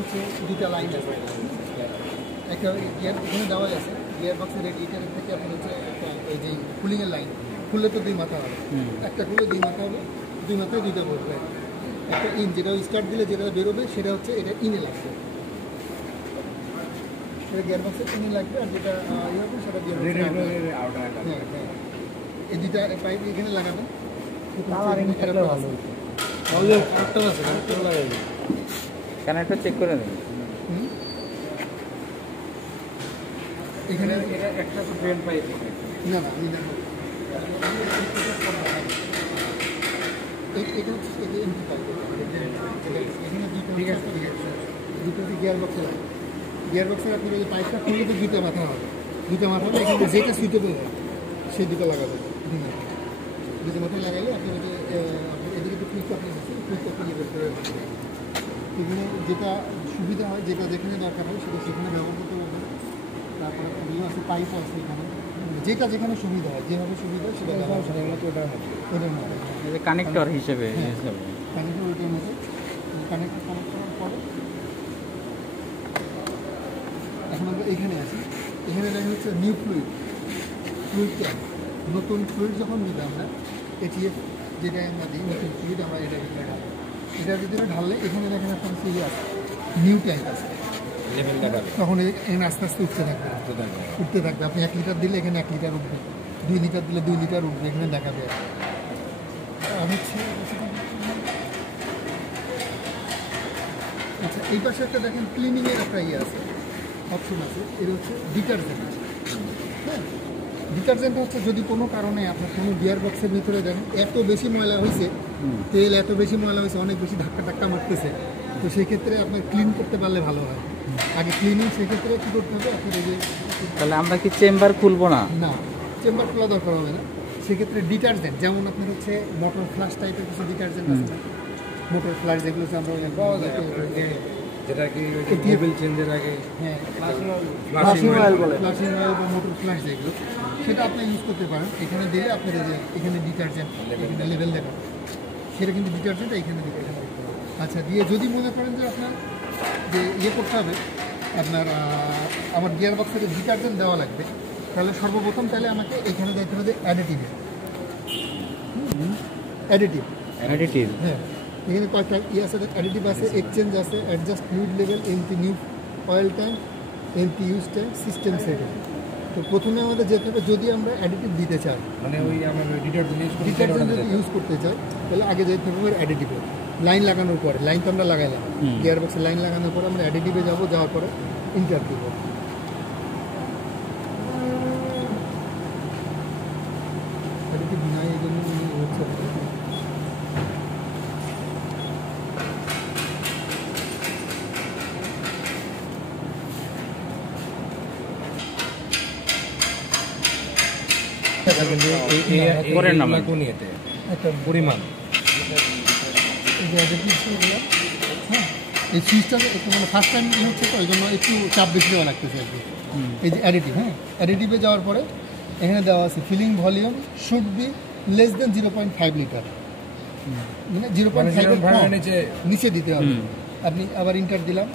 হচ্ছে দুটা লাইন আছে, একটা গিয়ার এখানে দেওয়া আছে, গিয়ার বক্সের রেডিয়েটার থেকে আপনার হচ্ছে একটা এই যে কুলিংয়ের লাইন খুললে তো দুই মাথা হবে, একটা খুলে দুই মাথা হবে, দুই মাথায় দুইটা বসবে। একটা ইন যেটা স্টার্ট দিলে যেটা বেরোবে সেটা হচ্ছে এটা ইনে লাগবে, সেটা গিয়ার বক্সের ইনে লাগবে, আর যেটা ইয়ে হবে সেটা গিয়ার হ্যাঁ হ্যাঁ এই দুইটা পাইপ এখানে লাগাবেন। কানেক্টর চেক করে দেবেন। এখানে একটা তো ড্রেন পাইপ না না এটা হচ্ছে এমটি পাইপ, এখানে দুটো গিয়ার বক্সে লাগে, গিয়ার বক্সের আপনি ওই পাইপটা খুললে তো দুটো মাথা হবে, দুটো মাথা হবে, এখানে যেটা সুইটেবল হয় সেই দুটো লাগাবে, দুটো মাথায় লাগালে আপনি ওই যে এদিকে তো ফ্লিপ আপনি এখানে যেটা সুবিধা হয়, যেটা যেখানে দরকার হয় সেটা সেখানে ব্যবহার করতে পারবেন। তারপরে ইয়ে আছে, পাইপও আছে এখানে, যেটা যেখানে সুবিধা হয়, যেভাবে সুবিধা সেটা ওটার মধ্যে কানেক্টর হিসেবে কানেক্টর ওইটার মধ্যে কানেক্টর কানেক্ট করার পরে এখন আমরা এখানে আছি, এখানে দেখা হচ্ছে নিউ ফ্লুইড ট্যাঙ্ক, নতুন ফ্লুইড যখন দিই আমরা এটিএফ যেটা আমরা দিই নতুন ফ্লুইড আমরা এটার ভিতরে ঢাললে এখানে দেখেন আপনার সিঁড়ি আছে, নিউ ট্যাঙ্ক আছে, তখন এখানে আস্তে আস্তে উঠতে থাকবে, আপনি 1 লিটার দিলে এখানে 1 লিটার উঠবে, 2 লিটার দিলে 2 লিটার উঠবে, এখানে দেখাবে। আচ্ছা এই পাশে একটা দেখেন ক্লিনিংয়ের একটা ইয়ে আছে, অপশন আছে, এটা হচ্ছে ডিটারজেন্ট। হ্যাঁ ডিটারজেন্ট হচ্ছে যদি কোনো কারণে আপনার কোনো গিয়ার বক্সের ভিতরে দেখেন এত বেশি ময়লা হয়েছে, তেল এত বেশি ময়লা হয়েছে, অনেক বেশি ধাক্কা মারতেছে, তো সেক্ষেত্রে আপনার ক্লিন করতে পারলে ভালো হয়। আগে ক্লিনিং সেক্ষেত্রে কী করতে হবে আপনার এই যে, তাহলে আমরা কি চেম্বার খুলবো না? না চেম্বার খোলা দরকার হবে না, সেক্ষেত্রে ডিটারজেন্ট যেমন আপনার হচ্ছে মোটর ফ্লাশ টাইপের কিছু ডিটারজেন্ট আছে, মোটর ফ্লাশ যেগুলো আমরা যেটা কি টেবিল চেঞ্জের আগে হ্যাঁ ফ্লাশিং অয়েল বলে, ফ্লাশিং অয়েল বা মোটর ফ্লাশ যেগুলো, সেটা আপনি ইউজ করতে পারেন। এখানে দিলে আপনার এই যে এখানে ডিটারজেন্ট এখানে লেভেল দেখা, সেটা কিন্তু ডিটারজেন্ট এখানে দিতে হবে। আচ্ছা দিয়ে যদি মনে করেন যে আপনার যে ইয়ে করতে হবে, আপনার আমার গিয়ার বক্সে ডিটারজেন্ট দেওয়া লাগবে, তাহলে সর্বপ্রথম তাহলে আমাকে এখানে যেতে হবে অ্যাডিটিভ, হ্যাঁ এখানে কয়েকটা ইয়ে আছে, অ্যাডিটিভ আছে, এক্সচেঞ্জ আছে, adjust fluid level, empty new oil tank, empty use tank, system setting. তো প্রথমে আমাদের যেতে হবে যদি আমরা অ্যাডিটিভ দিতে চাই, মানে ওই আমরা ডিটারজেন্ট যদি ইউজ করতে চাই তাহলে আগে যেতে হবে অ্যাডিটিভে, লাইন লাগানোর পরে, লাইন তো আমরা লাগাইলাম গিয়ার বক্সে, লাইন লাগানোর পরে আমরা অ্যাডিটিভে যাবো, যাওয়ার পরে ইন্টার দিব। অ্যাডিটিভ নাই এই জন্য হচ্ছে একটা পরিমাণ হ্যাঁ এই সুইচটা একটু মানে ফার্স্ট টাইম হচ্ছে তো ওই জন্য একটু চাপ বেশি দেওয়া লাগতেছে আর কি। এই যে অ্যাডিটিভ, হ্যাঁ অ্যাডিটিভে যাওয়ার পরে এখানে দেওয়া আছে filling volume should be less than 0.5 litre, মানে 0.5 নিচে দিতে হবে। আপনি আবার ইন্টার দিলাম,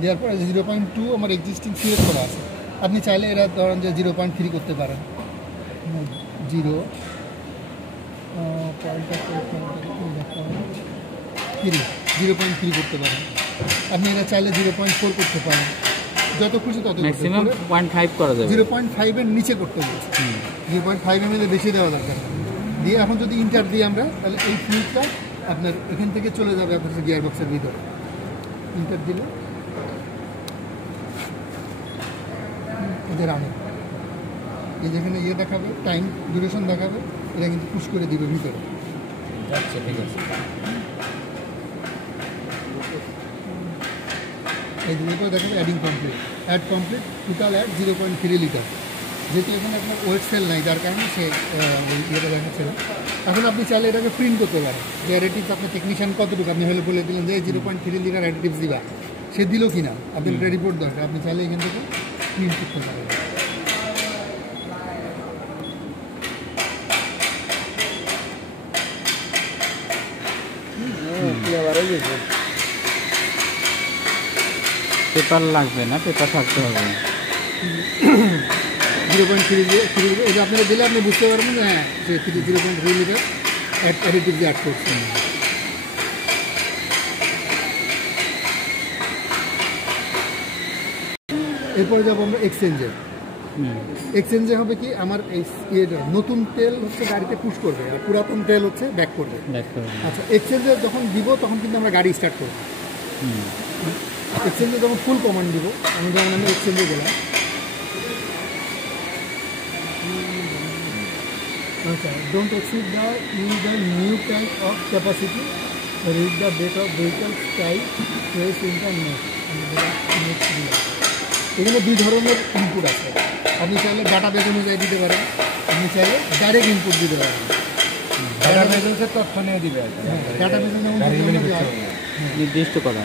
দেওয়ার পরে 0.2 আমার এক্সিস্টিং সিলেক্ট করা আছে, আপনি চাইলে এরা ধরেন যে 0.3 করতে পারেন, 0.3 করতে পারেন, আপনি এটা চাইলে 0.4 করতে পারেন, যত খুশি তত ম্যাক্সিমাম 0.5 করা যাবে, 0.5 এর নিচে করতে বলছে, 0.5 ml বেশি দেওয়া দরকার দিয়ে। এখন যদি ইন্টার দিই আমরা তাহলে এই ফ্লুইডটা আপনার এখান থেকে চলে যাবে আপনার গিয়ার বক্সের ভিতরে, ইন্টার দিলে এদের আনে এই যেখানে ইয়ে দেখাবে, টাইম ডিউরেশন দেখাবে, এটা কিন্তু পুশ করে দিবে ভিতরে। আচ্ছা ঠিক আছে, এই দুটো দেখাবে adding complete, add complete, total add 0.3 litre. যেহেতু এখানে আপনার ওয়েট সেল নাই যার কারণে সে ইয়েটা দেখাচ্ছে না। এখন আপনি চাইলে এটাকে প্রিন্ট করতে পারেন যে অ্যাডিটিভস আপনার টেকনিশিয়ান কতটুকু আপনি হলে বলে দিলেন যে 0.3 লিটার অ্যাডিটিভস দিবা, সে দিল কি না, আপনার একটা রিপোর্ট দরকার, আপনি চাইলে এখান থেকে প্রিন্ট করতে পারেন। পেপার লাগবে না, পেপার থাকতে হবে। 0.3 এটা আপনারা দিলে আপনি বুঝতে পারবেন যে হ্যাঁ যে 0.3 লিটার অ্যাডিটিভ দিয়ে অ্যাড করছেন। এরপরে যাবো আমরা এক্সচেঞ্জে। এক্সচেঞ্জে হবে কি আমার এই নতুন তেল হচ্ছে গাড়িতে পুশ করবে আর পুরাতন তেল হচ্ছে ব্যাক করবে। আচ্ছা, এক্সচেঞ্জে যখন দিব তখন কিন্তু আমরা গাড়ি স্টার্ট করবো। এক্সচেঞ্জে যখন ফুল কমান্ড দিব, যেমন আমরা এক্সচেঞ্জে গেলাম। আচ্ছা, don't exceed the new tank of capacity, read the date of vehicle sky press internet. এখানে দুই ধরনের ইনপুট আছে। আপনি চাইলে ডাটা বেস অনুযায়ী দিতে পারেন, আপনি চাইলে ডাইরেক্ট ইনপুট দিতে পারেন। ডাটা বেস হচ্ছে তথ্য নিয়ে দিবে। হ্যাঁ, ডাটা বেসে যেমন নির্দিষ্ট করা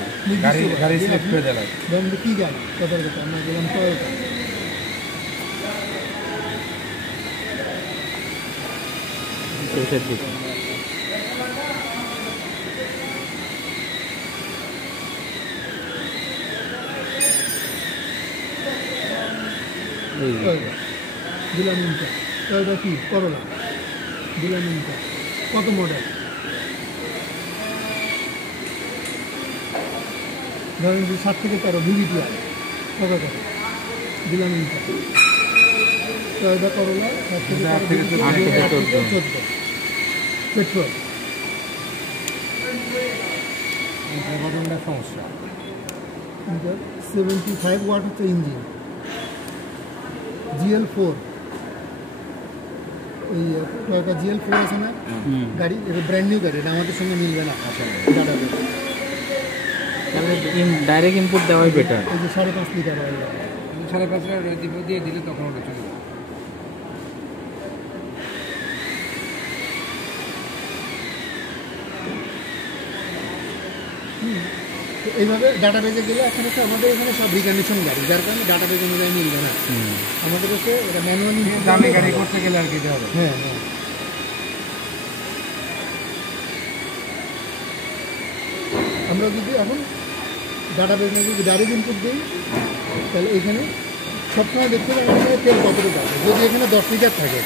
গাড়ি সিলেক্ট করে দেবে। ধরুন কী গাড়ি, কথার কথা আমরা গেলাম টয়োটা। শেষের দিকে দিলাম ইনটা। টয়োটা কি করোলা দিলাম ইনটা। কত মডেল? ধরেন যে 7 থেকে 13 VVTi। কত কত দিলাম ইনটা। টয়োটা করোলা 7 থেকে 14 পেট্রোল। সমস্যা 75 ওয়াট হচ্ছে ইঞ্জিন। GL4 ওই টয়োটা GL4 আছে না গাড়ি, এটা ব্র্যান্ড নিউ গাড়ি, এটা আমাদের সঙ্গে মিলবে না ডাটা বেস। তাহলে ডাইরেক্ট ইনপুট দেওয়াই বেটার। এই যে 5.5 লিটার অয়েল 5.5 লিটার দিয়ে দিলে তখন ওটা চলে যাবে। এইভাবে ডাটা বেজে গেলে এখন হচ্ছে আমাদের এখানে সব রিকন্ডিশন গাড়ি, যার কারণে ডাটা বেজ অনুযায়ী মিলবে না। আমাদের কাছে এটা ম্যানুয়ালি দামি গাড়ি করতে গেলে আর কি হবে। হ্যাঁ হ্যাঁ। আমরা যদি এখন ডাটা বেজ যদি ডাইরেক্ট ইনপুট দিই তাহলে এখানে সবসময় দেখতে পাবেন এখানে তেল কতটুকু আছে। যদি এখানে 10 লিটার থাকে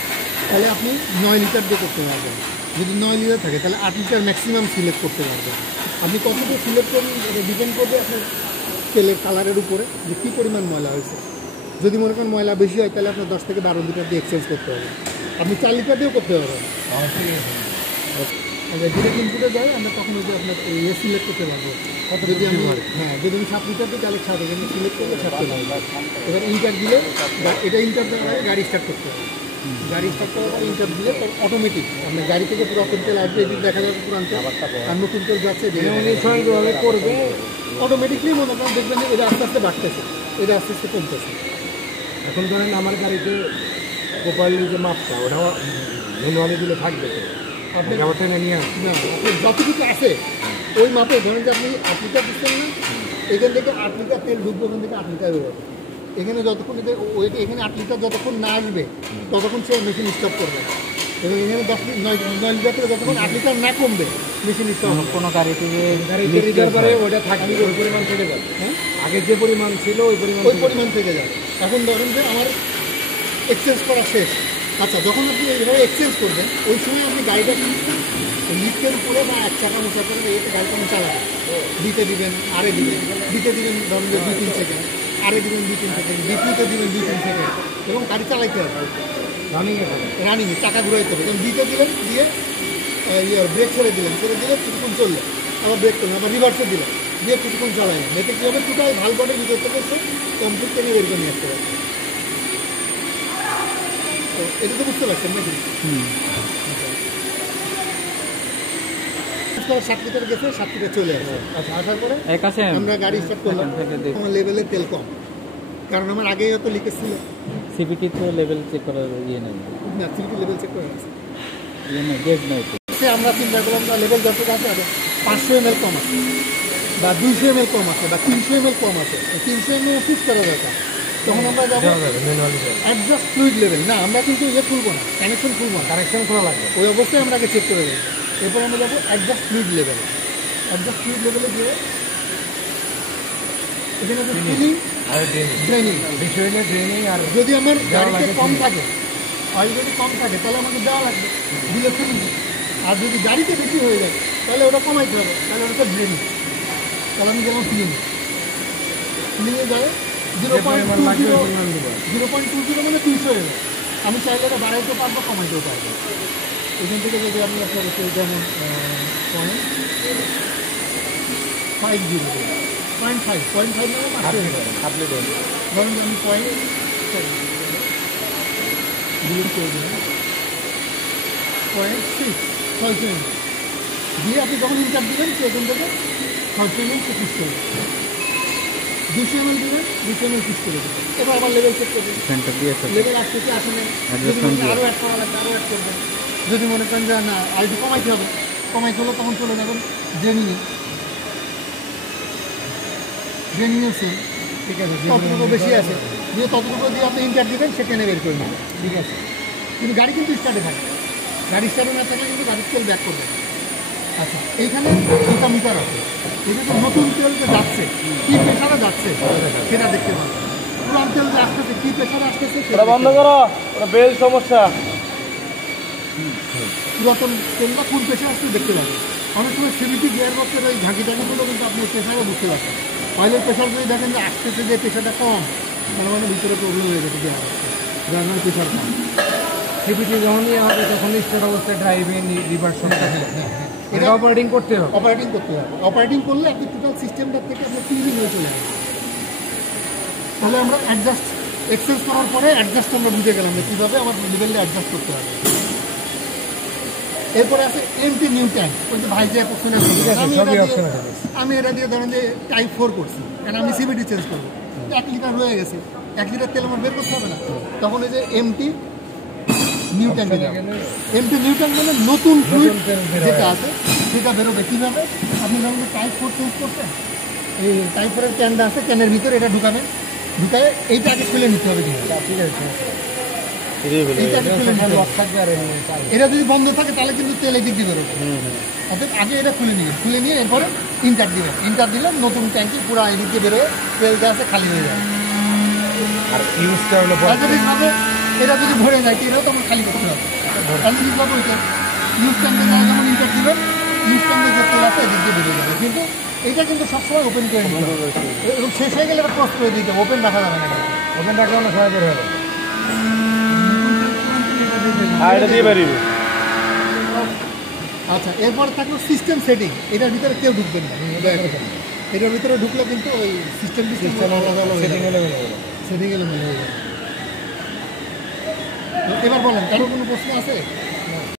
তাহলে আপনি 9 লিটার দিয়ে করতে পারবেন। যদি 9 লিটার থাকে তাহলে 8 লিটার ম্যাক্সিমাম সিলেক্ট করতে পারবেন। আপনি কতটুকু সিলেক্ট করবেন এটা ডিপেন্ড করবে আপনার তেলের কালারের উপরে যে কী পরিমাণ ময়লা হয়েছে। যদি মনে করেন ময়লা বেশি হয় তাহলে আপনার 10 থেকে 12 লিটার দিয়ে এক্সচেঞ্জ করতে হবে। আপনি 4 লিটার দিয়েও করতে পারবেন। ডিরেক্ট ইনপুটে যায় আমরা তখন ওই যে আপনার সিলেক্ট করতে পারবো। যদি আমি যদি আমি 7 লিটার দিই তাহলে 7, এখানে সিলেক্ট করলে 7 চলে আসবে। এবার ইন্টার দিলে এটা ইন্টার দেওয়ার আগে গাড়ি স্টার্ট করতে হবে। গাড়ি স্টার্ট করার পর ইন্টার দিলে অটোমেটিক আপনার গাড়ি থেকে পুরাতন তেল আসবে, এদিকে দেখা যাবে পুরান তেল আর নতুন তেল যাচ্ছে। স্বয়ংক্রিয়ভাবে করবে অটোমেটিকলি মনে করেন দেখবেন যে এটা আস্তে আস্তে বাড়তেছে, এটা আস্তে আস্তে কমতেছে। এখন ধরেন আমার গাড়িতে প্রপারলি যে মাপটা ওটা ম্যানুয়ালি দিলে থাকবে তো আপনি আবার টেনে নিয়ে আসবেন না, আপনি যতটুকু আছে ওই মাপে ধরেন যে আপনি 8 লিটার দিচ্ছেন না, এখান থেকে 8 লিটার তেল ঢুকবে, ওখান থেকে 8 লিটার বেরোবে। এখানে যতক্ষণ ওইটা এখানে 8 লিটার যতক্ষণ না আসবে ততক্ষণ সে মেশিন স্টপ করবে। এবং এখানে 9 লিটার থেকে যতক্ষণ 8 লিটার না কমবে মেশিন স্টপ হবে। কোনো গাড়িতে যে গাড়িতে রিজার্ভ করে ওটা থাকবে, ওই পরিমাণ থেকে যাবে। হ্যাঁ, আগে যে পরিমাণ ছিল ওই পরিমাণ থেকে যাবে। এখন ধরেন যে আমার এক্সচেঞ্জ করা শেষ। আচ্ছা, যখন আপনি এইভাবে এক্সচেঞ্জ করবেন ওই সময় আপনি গাড়িটা লিফটের উপরে বা 1 চাকা মোচা করে এতে গাড়িটা আপনি চালাবেন। দিতে দিবেন, আরে দিবেন, দিতে দিবেন ধরুন যে 2-3 সেকেন্ড, আরে দিবেন 2-3 সেকেন্ড, দ্বিতীয়তে দিবেন 2-3 সেকেন্ড এবং গাড়ি চালাইতে হবে। রানিংয়ে চাকা ঘুরাইতে হবে। এবং দিতে দিলেন, দিয়ে ব্রেক ছেড়ে দিলেন, কিছুক্ষণ চললে আবার ব্রেক করলেন, আবার রিভার্সে দিলেন, দিয়ে কিছুক্ষণ চালাইলেন। এতে কী হবে, টোটাল ভাল করে ভিতর থেকে কমপ্লিট করে বের করে নিয়ে আসতে পারবেন। তো এটা তো বুঝতে পারছেন নাকি? 7 লিটার গেছে, 7 লিটার চলে আসে। আচ্ছা, আসার পরে আমরা গাড়ি স্টার্ট করলাম। আমার লেভেলে তেল কম, কারণ আমার আগেই হয়তো লিকেজ ছিল। সিপিটি তো লেভেল চেক করার ইয়ে নেই না, সিপিটি লেভেল চেক করে আছে, ইয়ে নেই, গেজ নেই। আমরা চিন্তা করলাম না লেভেল যত আছে 500 ml কম আছে বা 200 ml কম আছে বা 300 ml কম আছে, 300 ml ফিক্স করা দরকার। তখন আমরা যাবো অ্যাডজাস্ট ফ্লুইড লেভেল। না, আমরা কিন্তু খুলবো না, কানেকশন খুলবো না, কানেকশন খোলা লাগবে। ওই অবস্থায় আমরা আগে চেক করে দেবো। এরপর আমরা যাবো adjust fluid level. Adjust fluid লেভেলে গিয়ে এখানে আছে সিলিং আর ড্রেনিং। বিষয়টা ট্রেনিং আর যদি আমার দেওয়া গাড়িতে লাগে কম ceiling। থাকে, অয়েল যদি কম থাকে তাহলে আমাকে দেওয়া লাগবে, দিলে ফেলুন। আর যদি গাড়িতে বেশি হয়ে যায় তাহলে ওটা কমাইতে হবে, তাহলে ওটা তো ড্রেনিং। তাহলে আমি গেলাম সিলিংয়ে যায় যে পরিমাণ লাগবে ওই পরিমাণ দিব। 0.20 মানে 200 এর। আমি চাইলে এটা বাড়াইতে পারবো, কমাইতেও পারবো। এখান থেকে যদি আপনি একটা যেমন 0.50 0.5 মানে মাসে আপনি দেন ধরুন যে আমি পয়েন্ট ডিলিট করে দিলাম 0.6 6 দিয়ে আপনি যখন ইনকাম দেবেন সেখান থেকে 6 সে পিস করবেন, 200 ml দেবেন 200 ml পিস করে দেবেন। এবার আবার লেভেল চেক করবেন, ফ্যানটা দিয়ে আছে লেভেল আসছে কি আসে না, যদি Adjustment মনে করেন দিয়ে। আরও অ্যাড করা লাগবে আরও অ্যাড করবেন। যদি মনে করেন যে না আর একটু কমাইতে হবে, কমাইতে হলে তখন চলে যাবেন ড্রেনিংয়ে সেম, ঠিক আছে ততটুকু বেশি আছে, দিয়ে ততটুকু দিয়ে আপনি ইন্টার দিবেন, সে টেনে বের করে নেবেন। ঠিক আছে কিন্তু গাড়ি কিন্তু স্টার্টে থাকে, গাড়ি স্টার্টে না থাকলে কিন্তু গাড়ির তেল ব্যাক করবে। আচ্ছা, এইখানে দুটা মিটার আছে, এটা তো নতুন তেল যে যাচ্ছে কী প্রেশারে যাচ্ছে সেটা দেখতে পাবেন। পুরান তেল যে আসতেছে কী প্রেশারে আসতেছে সেটা দেখতে পাবেন। ওটা বেল সমস্যা পুরাতন তেলটা কোন প্রেশার আসছে দেখতে পাবেন। অনেক সময় সিভিটি গিয়ার বক্সের ওই ঝাঁকি টাকিগুলো কিন্তু আপনি প্রেশারে বুঝতে পারছেন। অয়েলের প্রেশার যদি দেখেন যে আসতেছে যে প্রেশারটা কম, তার মানে ভিতরে প্রবলেম হয়ে গেছে গিয়ার বক্সে, যার মানে প্রেশার কম। সিপিটি যখনই হবে তখন স্টার্ট অবস্থায় ড্রাইভে রিভার্স করতে হবে, এটা অপারেটিং করতে হবে। অপারেটিং করতে হবে, অপারেটিং করলে আপনি টোটাল সিস্টেমটার থেকে আপনি ক্লিনিং হয়ে চলে যাবেন। তাহলে আমরা অ্যাডজাস্ট এক্সচেঞ্জ করার পরে অ্যাডজাস্ট আমরা বুঝে গেলাম যে কীভাবে আমার লেভেলে অ্যাডজাস্ট করতে হবে। এরপরে আছে এমটি নিউ ট্যাঙ্ক, ওই যে ভাই যে অপশনে ঠিক আছে, সবই option আছে। আমি এটা দিয়ে ধরেন যে টাইপ 4 করছি, কারণ আমি সিবিটি চেঞ্জ করবো, 1 লিটার রয়ে গেছে, 1 লিটার তেল আমার বের করতে হবে না, তখন এই যে empty new tank empty new tank মানে নতুন ফ্লুইড তেল বের হয়। যেটা আছে সেটা বেরোবে। কীভাবে? আপনি ধরুন যে টাইপ 4 চেঞ্জ করতেন, এই টাইপ 4-এর ক্যানটা আছে, ক্যানের ভিতরে এটা ঢুকাবেন, ঢুকায় এইটা আগে খুলে নিতে হবে। ঠিক আছে এইটা আগে খুলে নিতে হবে। লক থাকবে আর এমনি চাই। এটা যদি বন্ধ থাকে তাহলে কিন্তু তেল এদিক দিয়ে বেরোবে। অর্থাৎ আগে এটা খুলে নিয়ে এরপরে ইন্টার দিবেন, ইন্টার দিলে নতুন ট্যাঙ্কি পুরো এদিক দিয়ে বেরোয়, তেল যা আছে খালি হয়ে যাবে। আর ইউজটা হলো আর যদি ভাবে এটা যদি ভরে যায় এটাও তখন খালি করতে হবে। তাহলে কি করবো? ওইটা ইউজ ট্যাঙ্কে যেমন ইন্টার দিবেন, ইউজ ট্যাঙ্কে যে তেল আছে এদিক দিয়ে বেরিয়ে যাবে। কিন্তু এটা কিন্তু সবসময় ওপেন করে নিতে হবে, এবং শেষ হয়ে গেলে এটা ক্লোজ করে দিতে হবে, ওপেন রাখা যাবে না। ওপেন রাখলে অনেক সময় বের হবে। এটা দিয়ে বেরিয়ে আচ্ছা, এরপর থাকলো সিস্টেম সেটিং। এটার ভিতরে কেউ ঢুকবেন না, এটার ভিতরে ঢুকলে কিন্তু ওই সিস্টেম সেটিং হলে বের হবে। সেটিং এলো মেলে হয়ে যাবে। তো এবার বলেন, কারো কোনো প্রশ্ন আছে?